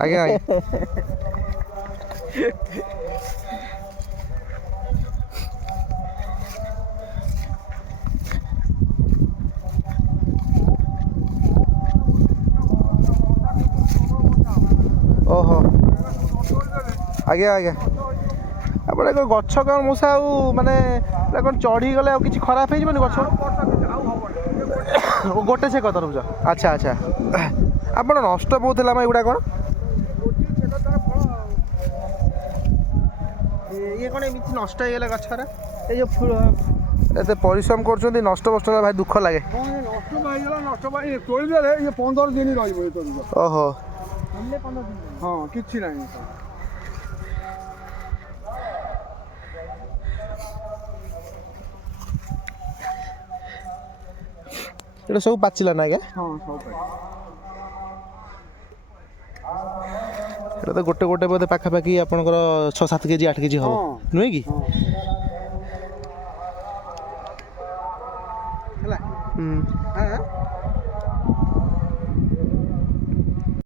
ଆଜ୍ଞା ଆଜ୍ଞା। ଓହୋ ଆଜ୍ଞା ଆଜ୍ଞା। ଆପଣ ଗଛ କ'ଣ ମୂଷା ଆଉ ମାନେ କ'ଣ ଚଢ଼ିଗଲେ ଆଉ କିଛି ଖରାପ ହେଇଯିବନି ଗଛ? ଗୋଟେ ସେ ତରଭୁଜ। ଆଚ୍ଛା ଆଚ୍ଛା। ଆପଣ ନଷ୍ଟ ବହୁତ ହେଲା ମ ଏଗୁଡ଼ା କ'ଣ? ଇଏ କ'ଣ ଏମିତି ନଷ୍ଟ ହେଇଗଲା ଗଛର? ଏଇ ଯେଉଁ ଫୁଲ ଏତେ ପରିଶ୍ରମ କରୁଛନ୍ତି ନଷ୍ଟ ହେଲା ଭାଇ ଦୁଃଖ ଲାଗେ। ତୋଳିଦେଲେ ଇଏ 15 ଦିନ ରହିବ ଏ ତରଭୁଜ। ଓହୋ। ହଁ କିଛି ନାହିଁ। ଏଇଟା ସବୁ ପାଚିଲା ନା ଆଜ୍ଞା? ହଁ ସବୁ ପାଚିଲା। ଏଇଟା ତ ଗୋଟେ ଗୋଟେ ବୋଧେ ପାଖାପାଖି ଆପଣଙ୍କର 6-7 କେଜି 8 କେଜି ହବ ନୁହେଁ କି? ହେଲା।